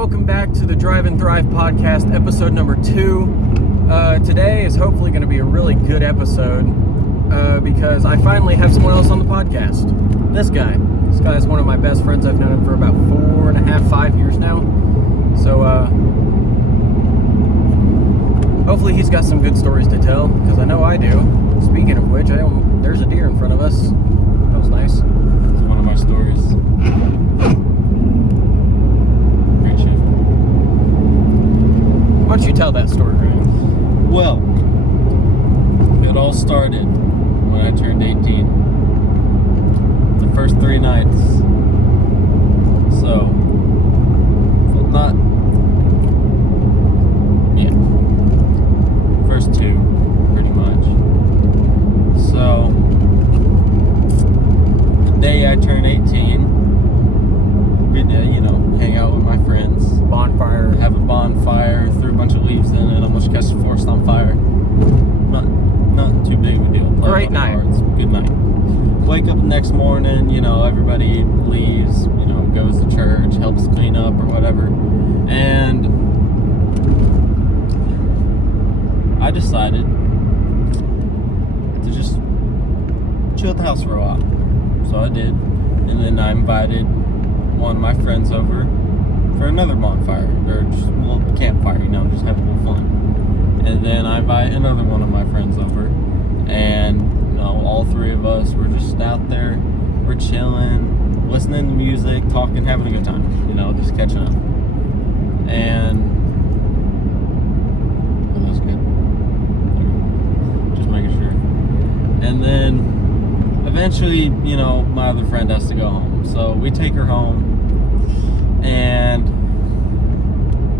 welcome back to the Drive and Thrive podcast, episode number 2. Today is hopefully going to be a really good episode because I finally have someone else on the podcast. This guy is one of my best friends. I've known him for about 5 years now. So hopefully he's got some good stories to tell, because I know I do. Speaking of which, there's a deer in front of us. That was nice. It's one of my stories. Great shit. Why don't you tell that story, Ryan? Well, it all started when I turned 18. The first 3 nights. So, well, not... Yeah. First 2, pretty much. So, the day I turned 18, we did, hang out with my friends. Bonfire. Have a bonfire, threw a bunch of leaves in it, almost catch the forest on fire. Not too big of a deal. Great night. Cards. Good night. Wake up the next morning, everybody leaves, goes to church, helps clean up or whatever. And I decided to just chill at the house for a while. So I did. And then I invited one of my friends over for another bonfire, or just a little campfire, just have a little fun. And then I invite another one of my friends over, and all 3 of us were just out there, we're chilling, listening to music, talking, having a good time, just catching up. And well, that's good. Just making sure. And then eventually, my other friend has to go home, so we take her home. And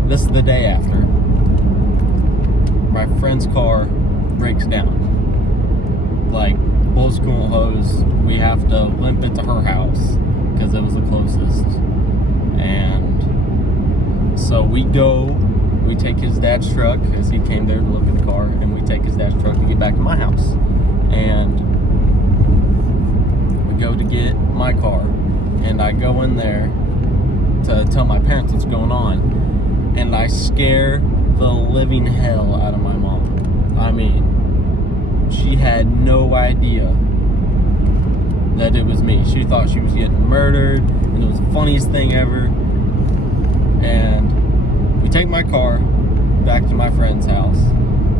this is the day after. My friend's car breaks down. Like, bull's coolant hose. We have to limp it to her house because it was the closest. And so we take his dad's truck, because he came there to look at the car, and we take his dad's truck to get back to my house. And we go to get my car, and I go in there to tell my parents what's going on, and I scare the living hell out of my mom. I mean, she had no idea that it was me. She thought she was getting murdered, and it was the funniest thing ever. And we take my car back to my friend's house,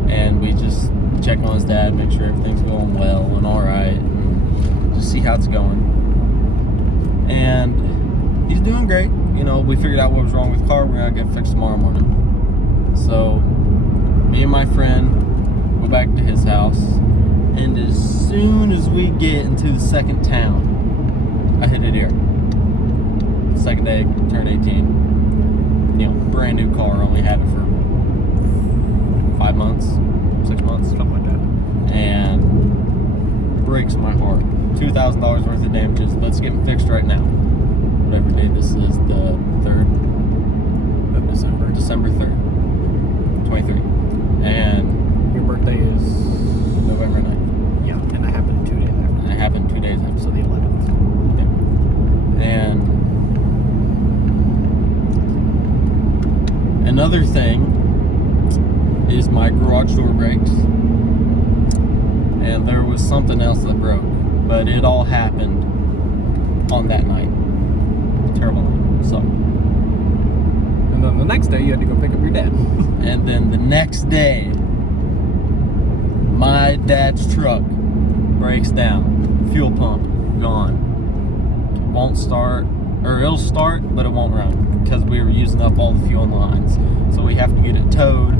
and we just check on his dad, make sure everything's going well and alright, and just see how it's going. And he's doing great. We figured out what was wrong with the car. We're going to get it fixed tomorrow morning. So, me and my friend go back to his house. And as soon as we get into the second town, I hit a deer. Second day, turned 18. Brand new car. Only had it for 5 months, 6 months, something like that. And breaks my heart. $2,000 worth of damages. Let's get them fixed right now. Whatever day this is, the 3rd of December. December 3rd, 23. And Your birthday is November 9th. Yeah, and that happened 2 days after. And it happened 2 days after. So the 11th. Yeah. And another thing is my garage door breaks. And there was something else that broke. But it all happened on that night. Terrible night. So. And then the next day, you had to go pick up your dad. And then the next day, my dad's truck breaks down. Fuel pump gone. Won't start, or it'll start, but it won't run because we were using up all the fuel in the lines. So we have to get it towed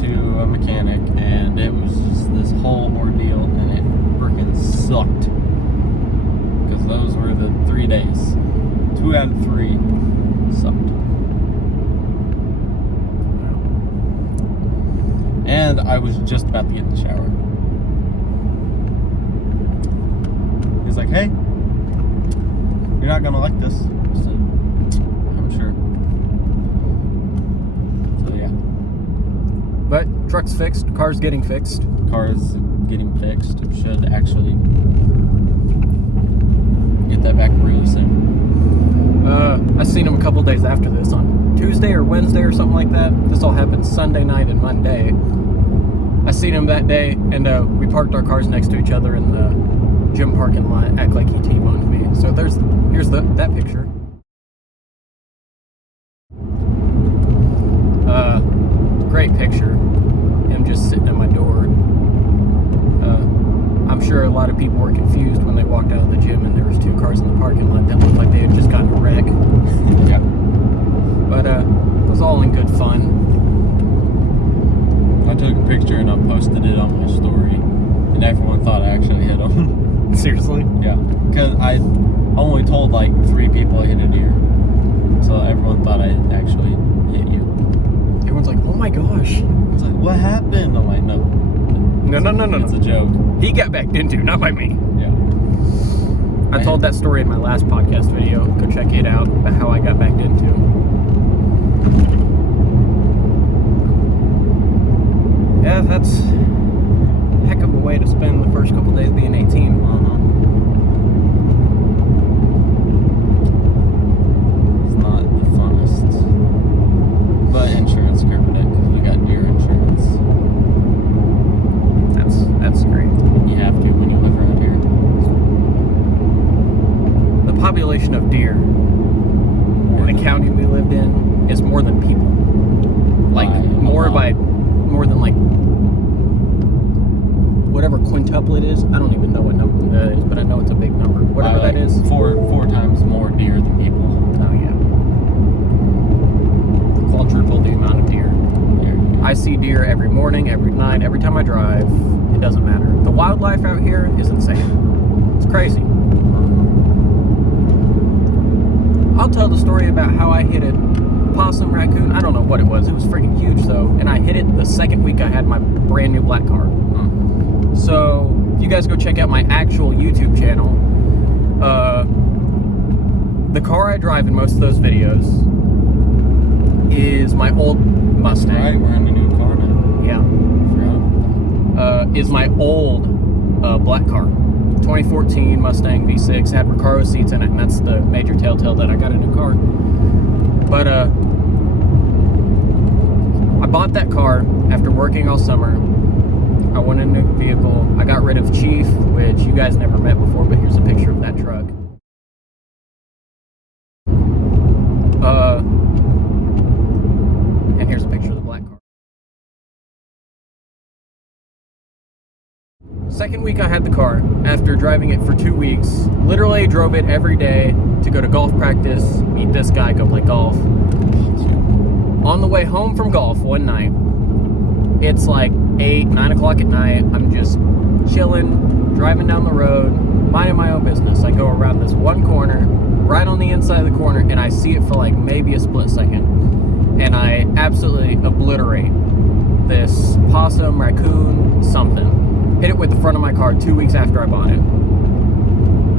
to a mechanic, and it was just this whole ordeal, and it freaking sucked. Because those were the 3 days. 2 out of 3 sucked. And I was just about to get in the shower. He's like, hey, you're not gonna like this. I said, I'm sure. So yeah. But truck's fixed, car's getting fixed. Car's getting fixed. Should actually get that back really soon. I seen him a couple days after this on Tuesday or Wednesday or something like that. This all happened Sunday night and Monday. I seen him that day, and we parked our cars next to each other in the gym parking lot. Act like he T-boned me. So here's that picture. Great picture. Him just sitting at my door. I'm sure a lot of people were confused when they walked out of the gym and there was 2 cars in the parking lot that looked like they had just gotten a wreck. Yeah. But it was all in good fun. I took a picture and I posted it on my story, and everyone thought I actually hit him. Seriously? Yeah, because I only told like 3 people I hit a deer, so everyone thought I actually hit you. Everyone's like, oh my gosh. It's like, what happened? I'm like, no. No. It's a joke. He got backed into, not by me. Yeah. I told that story in my last podcast video. Go check it out about how I got backed into. Yeah, that's a heck of a way to spend the first couple days being 18. It's not the funnest. But insurance covered it because we got deer insurance. That's great. You have to when you live around here. The population of deer in the county we lived in is more than people. Like more than like whatever quintuple it is. I don't even know what number that is, but I know it's a big number. Whatever that is. Four times more deer than people. Oh yeah. Quadruple the amount of deer. I see deer every morning, every night, every time I drive. It doesn't matter. The wildlife out here is insane. It's crazy. I'll tell the story about how I hit a possum, raccoon. I don't know what it was. It was freaking huge though. And I hit it the second week I had my brand new black car. So you guys go check out my actual YouTube channel. The car I drive in most of those videos is my old Mustang. Right, we're in a new car now. Yeah. Is my old black car. 2014 Mustang V6, had Recaro seats in it, and that's the major telltale that I got a new car. But I bought that car after working all summer. I wanted a new vehicle. I got rid of Chief, which you guys never met before, but here's a picture of that truck. And here's a picture of the black car. Second week I had the car, after driving it for 2 weeks, literally drove it every day to go to golf practice, meet this guy, go play golf. On the way home from golf one night, it's like 8, 9 o'clock at night, I'm just chilling, driving down the road, minding my own business. I go around this one corner, right on the inside of the corner, and I see it for like maybe a split second. And I absolutely obliterate this possum, raccoon, something. Hit it with the front of my car 2 weeks after I bought it.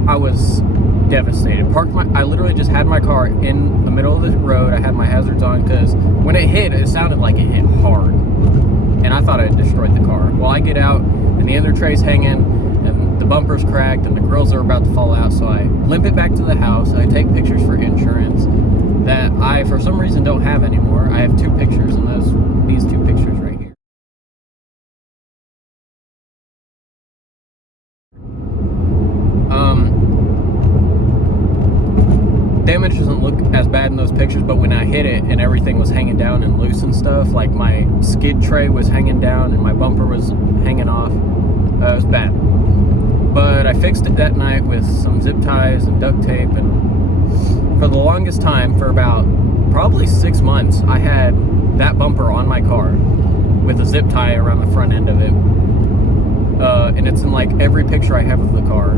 I was devastated. I literally just had my car in the middle of the road. I had my hazards on because when it hit, it sounded like it hit hard. And I thought I had destroyed the car. Well, I get out and the end tray's hanging and the bumper's cracked and the grills are about to fall out. So I limp it back to the house. I take pictures for insurance that I, for some reason, don't have anymore. I have 2 pictures, and these 2 pictures right here. Damage doesn't look as bad in those pictures, but when I hit it and everything was hanging down and loose and stuff, like my skid tray was hanging down and my bumper was hanging off, it was bad. But I fixed it that night with some zip ties and duct tape, and for the longest time, for about probably 6 months, I had that bumper on my car with a zip tie around the front end of it. And it's in like every picture I have of the car.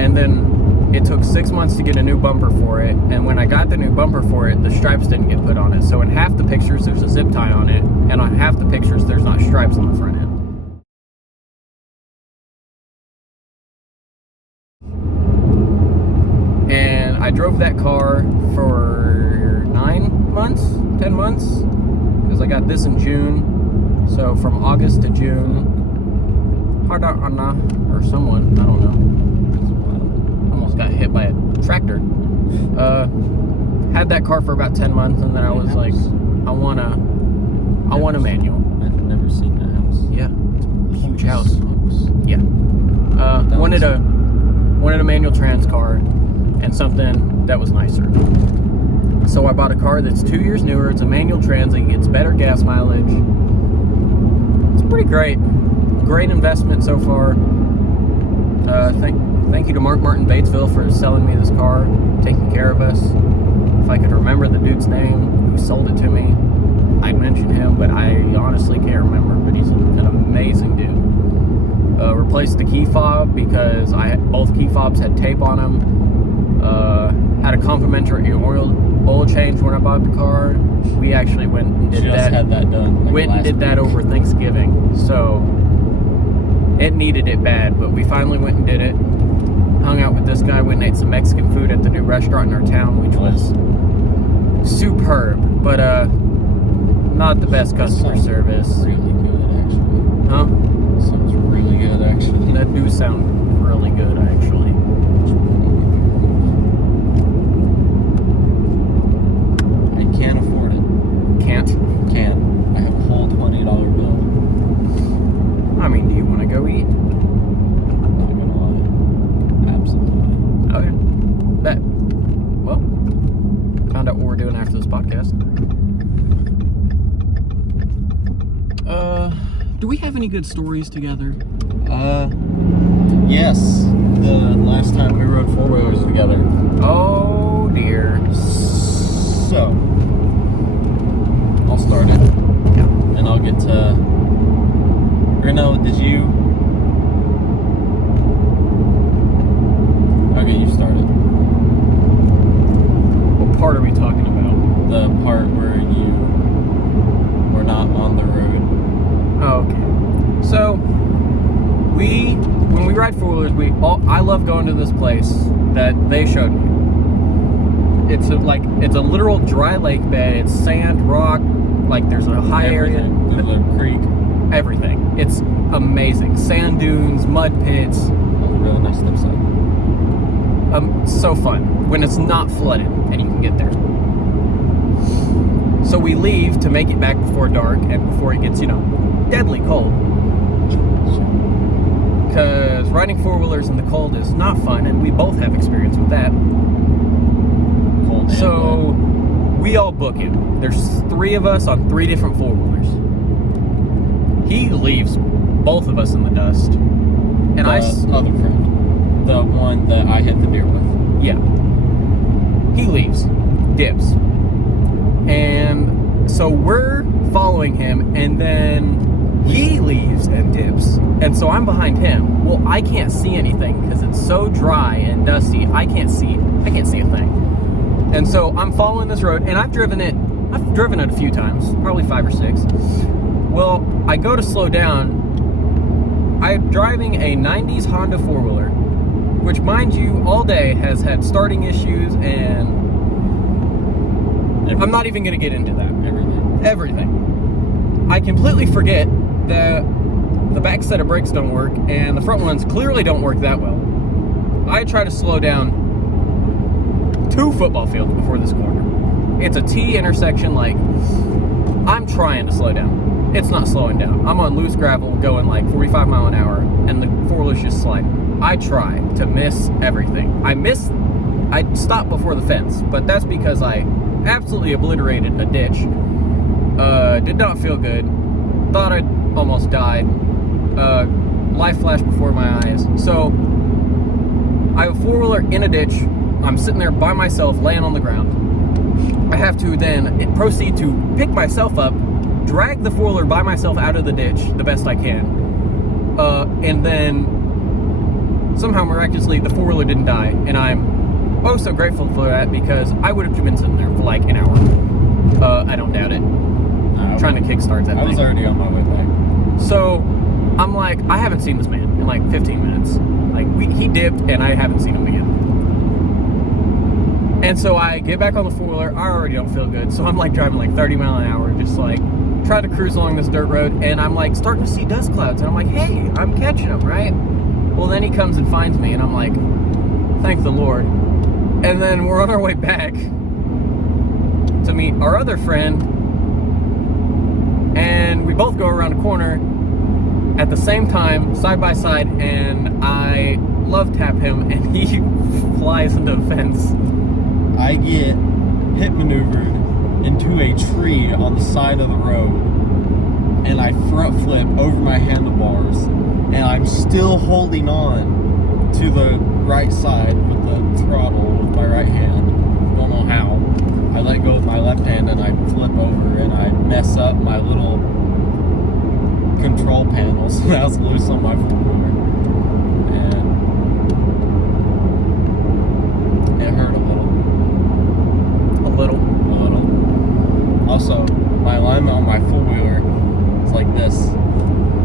And then it took 6 months to get a new bumper for it, and when I got the new bumper for it, the stripes didn't get put on it. So in half the pictures, there's a zip tie on it, and on half the pictures, there's not stripes on the front end. And I drove that car for 9 months, 10 months, because I got this in June. So from August to June, or someone, I don't know. Got hit by a tractor. Had that car for about 10 months, and then I was like, I want a manual. I've never seen that house. Yeah, huge house. Smokes. Yeah. Wanted a manual trans car and something that was nicer. So I bought a car that's 2 years newer. It's a manual trans. It gets better gas mileage. It's pretty great. Great investment so far. Thank you to Mark Martin Batesville for selling me this car, taking care of us. If I could remember the dude's name who sold it to me, I'd mention him, but I honestly can't remember. But he's an amazing dude. Replaced the key fob because both key fobs had tape on them. Had a complimentary oil change when I bought the car. We actually went and did that. Had that done. Went and did that over Thanksgiving. So it needed it bad, but we finally went and did it. Hung out with this guy, went and ate some Mexican food at the new restaurant in our town, which was superb, but not the best customer service. Really good, actually. Huh? Sounds really good, actually. That do sound really good, actually. I can't afford it. Can't? Can't. I have a whole $20 bill. I mean, do you want to go eat? Not gonna lie. Absolutely. Okay. Bet. Well, found out what we're doing after this podcast. Do we have any good stories together? Yes. The last time we rode 4-wheelers together. Oh, dear. So, I'll start it. Yeah. And I'll get to... Or no, did you... Okay, you started. What part are we talking about? The part where you were not on the road. Oh, okay. So, when we ride 4-wheelers, I love going to this place that they showed me. It's a literal dry lake bed. It's sand, rock, like there's a high area. There's a creek. Everything. It's amazing. Sand dunes, mud pits. Oh, really nice steps up. So fun when it's not flooded and you can get there. So we leave to make it back before dark and before it gets, deadly cold. Because riding 4-wheelers in the cold is not fun, and we both have experience with that. Cold. So we all book it. There's 3 of us on 3 different 4-wheelers. He leaves both of us in the dust. And the other friend. The one that I hit the deer with. Yeah. He leaves. Dips. And so we're following him, and then he leaves and dips. And so I'm behind him. Well, I can't see anything because it's so dry and dusty. I can't see a thing. And so I'm following this road, and I've driven it a few times, probably 5 or 6. Well, I go to slow down. I'm driving a 90s Honda 4-wheeler, which, mind you, all day has had starting issues, and I'm not even going to get into that. Everything. I completely forget that the back set of brakes don't work, and the front ones clearly don't work that well. I try to slow down 2 football fields before this corner. It's a T intersection, like, I'm trying to slow down. It's not slowing down. I'm on loose gravel going like 45 mile an hour, and the 4-wheeler's just sliding. I try to miss everything. I stopped before the fence, but that's because I absolutely obliterated a ditch. Did not feel good. Thought I'd almost died. Life flashed before my eyes. So, I have a 4-wheeler in a ditch. I'm sitting there by myself, laying on the ground. I have to then proceed to pick myself up, drag the 4-wheeler by myself out of the ditch the best I can. And then, somehow miraculously, the 4-wheeler didn't die. And I'm so grateful for that, because I would have been sitting there for like an hour. I don't doubt it. Trying to kickstart that thing. I was already on my way back. So, I'm like, I haven't seen this man in like 15 minutes. Like, he dipped, and I haven't seen him again. And so I get back on the 4-wheeler. I already don't feel good. So I'm like driving like 30 mile an hour, just like try to cruise along this dirt road. And I'm like starting to see dust clouds. And I'm like, hey, I'm catching him, right? Well, then he comes and finds me, and I'm like, thank the Lord. And then we're on our way back. to meet our other friend, and we both go around a corner at the same time, side by side, and I love tap him, and he flies into the fence. I get hit maneuvered into a tree on the side of the road, and I front flip over my handlebars, and I'm still holding on to the right side with the throttle with my right hand. Don't know how. I let go with my left hand and I flip over and I mess up my little control panel, so that's loose on my four-wheeler, and it hurt a little. Also, my alignment on my four-wheeler is like this.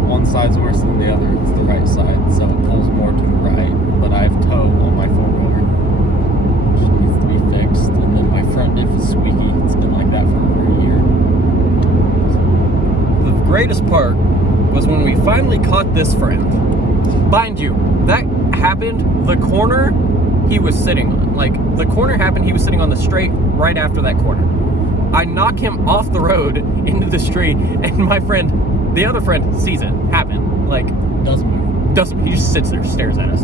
One side's worse than the other. It's the right side, so it pulls more to the right, but I have toe on my four-wheeler, which needs to be fixed. And then my front diff is squeaky. It's been like that for over a year. The greatest part was when we finally caught this friend. Mind you, that happened, the corner he was sitting on. Like, the corner happened, he was sitting on the straight right after that corner. I knock him off the road into the street, and my friend, the other friend, sees it happen. Like, Doesn't move. he just sits there, stares at us.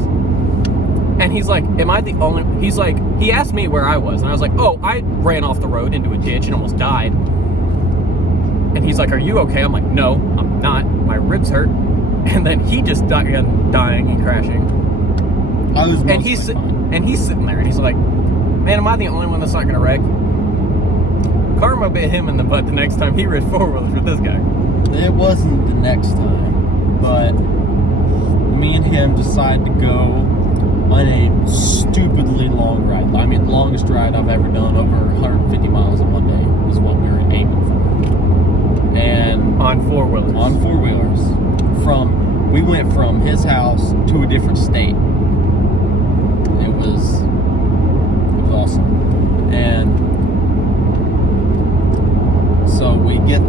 And he's like, am I the only, he's like, he asked me where I was, and I was like, oh, I ran off the road into a ditch and almost died. And he's like, are you okay? I'm like, no, I'm not. My ribs hurt. And then he just began dying and crashing. I was And he's sitting there, and he's like, man, am I the only one that's not gonna wreck? Karma bit him in the butt the next time he rid four-wheelers with this guy. It wasn't the next time, but me and him decided to go on a stupidly long ride. I mean, longest ride I've ever done, over 150 miles in one day, is what we were aiming for. And On four-wheelers. We went from his house to a different state. It was awesome. And so we get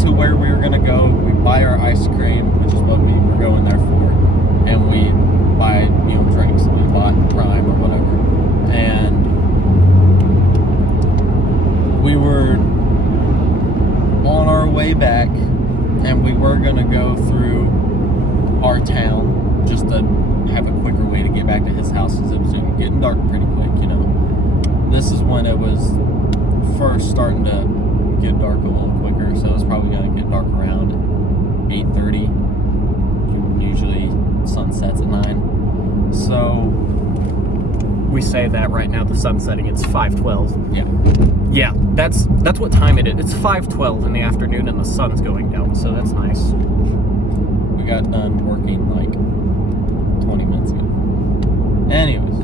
to where we were gonna go. We buy our ice cream, which is what we were going there for, and we buy drinks. We bought Prime or whatever, and we were on our way back, and we were gonna go through our town just to have a quicker way to get back to his house, because it was getting dark pretty quick. This is when it was first starting to get dark a little quicker, so it's probably gonna get dark around 8:30. Usually sun sets at 9. So we say that right now, the sun's setting, it's 5:12. yeah, that's what time it is. It's 5:12 in the afternoon and the sun's going down, so that's nice. we got done working like 20 minutes ago. Anyways,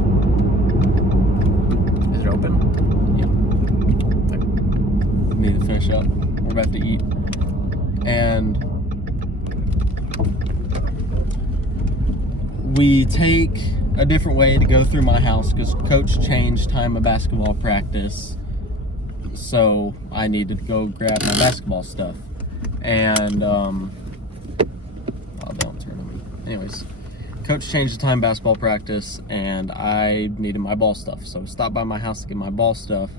Is it open? yeah, we need to finish up. We're about to eat, and we take a different way to go through my house because Coach changed time of basketball practice, so I needed to go grab my basketball stuff. And oh, don't turn on me. Anyways, Coach changed the time of basketball practice, and I needed my ball stuff, so I stopped by my house to get my ball stuff.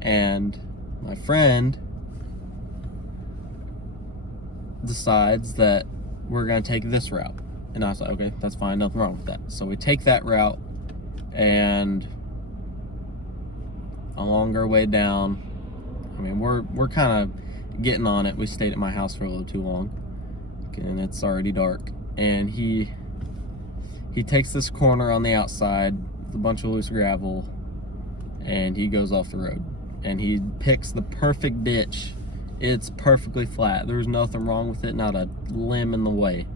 And my friend decides that we're gonna take this route. And I was like, okay, that's fine, nothing wrong with that. So we take that route, and along our way down, I mean, we're kind of getting on it. We stayed at my house for a little too long, and it's already dark. And he takes this corner on the outside with a bunch of loose gravel, and he goes off the road. And he picks the perfect ditch. It's perfectly flat. There's nothing wrong with it, not a limb in the way.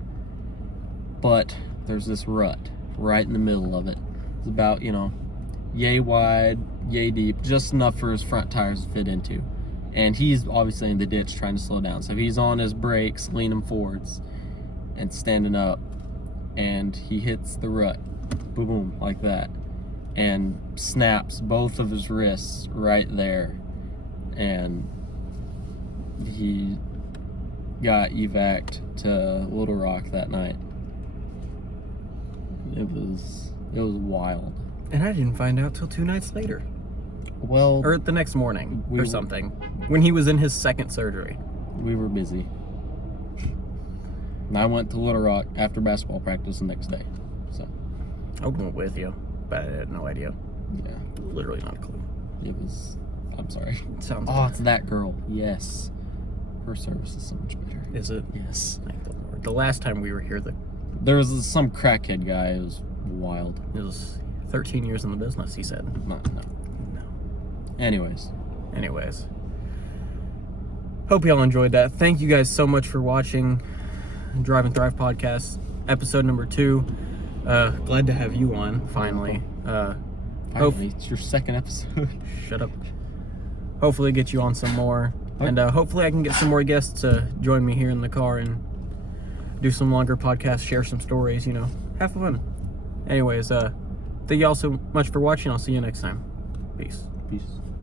But there's this rut right in the middle of it. It's about, yay wide, yay deep, just enough for his front tires to fit into. And he's obviously in the ditch trying to slow down. So he's on his brakes, leaning forwards and standing up, and he hits the rut, boom, boom, like that, and snaps both of his wrists right there. And he got evac'd to Little Rock that night. It was wild. And I didn't find out till 2 nights later. Well, Or the next morning or something. When he was in his second surgery. we were busy. And I went to Little Rock after basketball practice the next day. So, I went with you, but I had no idea. yeah. Literally not a clue. It was... I'm sorry. Sounds Oh, it's that girl. Yes. Her service is so much better. Is it? Yes. Thank the Lord. The last time we were here, There was some crackhead guy. It was wild. it was 13 years in the business, he said. No. No. Anyways. Hope y'all enjoyed that. Thank you guys so much for watching Drive and Thrive podcast, episode number 2. Glad to have you on, finally. Finally, it's your second episode. Shut up. Hopefully get you on some more. Okay. And hopefully I can get some more guests to join me here in the car and do some longer podcasts, share some stories, have fun. Anyways, thank you all so much for watching. I'll see you next time. Peace. Peace.